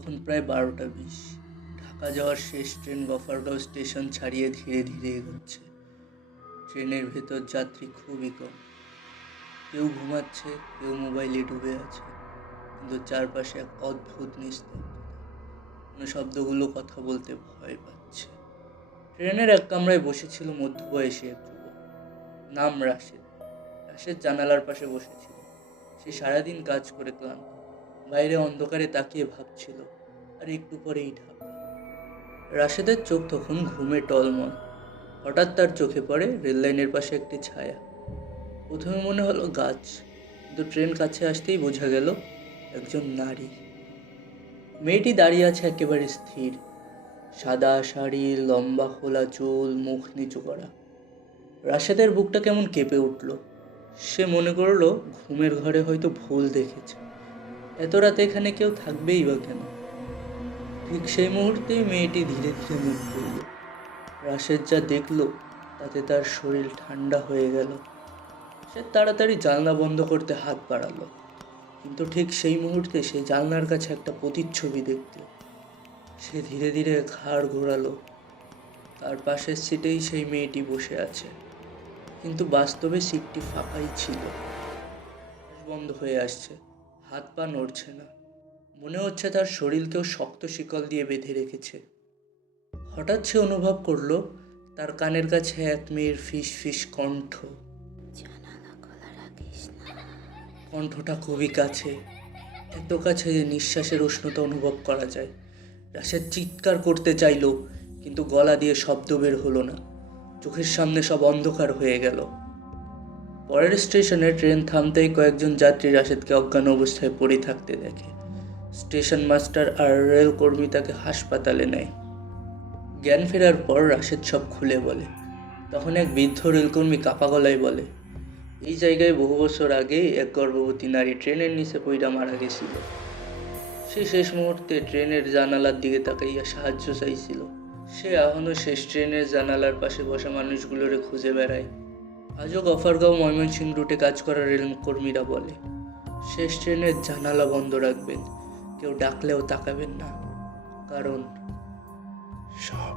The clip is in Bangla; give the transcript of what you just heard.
তখন প্রায় 12টা 20। ঢাকা যাওয়ার শেষ ট্রেন গফরগাঁও স্টেশন ছাড়িয়ে ধীরে ধীরে এগোচ্ছে। ট্রেনের ভেতর যাত্রী খুবই কম। কেউ ঘুমাচ্ছে, কেউ মোবাইলে ডুবে আছে, কিন্তু চারপাশে এক অদ্ভুত নিস্তব্ধতা। শব্দগুলো কথা বলতে ভয় পাচ্ছে। ট্রেনের এক কামরায় বসেছিল মধ্যবয়সী এক যুবক, নাম রাশেদ। রাশেদ জানালার পাশে বসেছিল। সে সারাদিন কাজ করে ক্লান্ত, বাইরে অন্ধকারে তাকিয়ে ভাবছিল, আর একটু পরেই ঢাকা। রাশেদের চোখ তখন ঘুমে টলমল। হঠাৎ তার চোখে পড়ে রেললাইনের পাশে একটি ছায়া। প্রথমে মনে হলো গাছ, কিন্তু ট্রেন কাছে আসতেই বোঝা গেল একজন নারী। মেয়েটি দাঁড়িয়ে আছে একেবারে স্থির, সাদা শাড়ি, লম্বা খোলা চুল, মুখ নিচু করা। রাশেদের বুকটা কেমন কেঁপে উঠল। সে মনে করলো ঘুমের ঘরে হয়তো ভুল দেখেছে। এত রাতে এখানে কেউ থাকবেই বা কেন? ঠিক সেই মুহূর্তেই মেয়েটি ধীরে ধীরে মুখ খুলল। রাশেদ যা দেখলো তাতে তার শরীর ঠান্ডা হয়ে গেল। সে তাড়াতাড়ি জানলা বন্ধ করতে হাত বাড়ালো, কিন্তু ঠিক সেই মুহূর্তে সে জানলার কাছে একটা প্রতিচ্ছবি দেখল। সে ধীরে ধীরে ঘাড় ঘোরালো। তার পাশের সিটেই সেই মেয়েটি বসে আছে, কিন্তু বাস্তবে সিটটি ফাঁকাই ছিল। বন্ধ হয়ে আসছে, হাত পা নড়ছে না। মনে হচ্ছে তার শরীর কেউ শক্ত শিকল দিয়ে বেঁধে রেখেছে। হঠাৎ সে অনুভব করলো তার কানের কাছে এক মেয়ের ফিস ফিস কণ্ঠ। কণ্ঠটা খুবই কাছে, এত কাছে যে নিঃশ্বাসের উষ্ণতা অনুভব করা যায়। রাশেদ চিৎকার করতে চাইল, কিন্তু গলা দিয়ে শব্দ বের হলো না। চোখের সামনে সব অন্ধকার হয়ে গেল। পরের স্টেশনে ট্রেন থামতেই কয়েকজন যাত্রী রাশেদকে অজ্ঞান অবস্থায় পড়ে থাকতে দেখে। স্টেশন মাস্টার আর রেল কর্মী তাকে হাসপাতালে নেয়। জ্ঞান ফেরার পর রাশেদ সব খুলে বলে। তখন এক বৃদ্ধ রেলকর্মী কাপা গলায় বলে, এই জায়গায় বহু বছর আগে এক গর্ভবতী নারী ট্রেনের নিচে পইড়া মারা গেছিল। সে শেষ মুহূর্তে ট্রেনের জানালার দিকে তাকাইয়া সাহায্য চাইছিল। সে এখনো শেষ ট্রেনের জানালার পাশে বসা মানুষগুলোরে খুঁজে বেড়ায়। আজও গফরগাঁও ময়মনসিংহ রুটে কাজ করা রেলকর্মীরা বলে, শেষ ট্রেনের জানালা বন্ধ রাখবেন, কেউ ডাকলেও তাকাবেন না, কারণ সব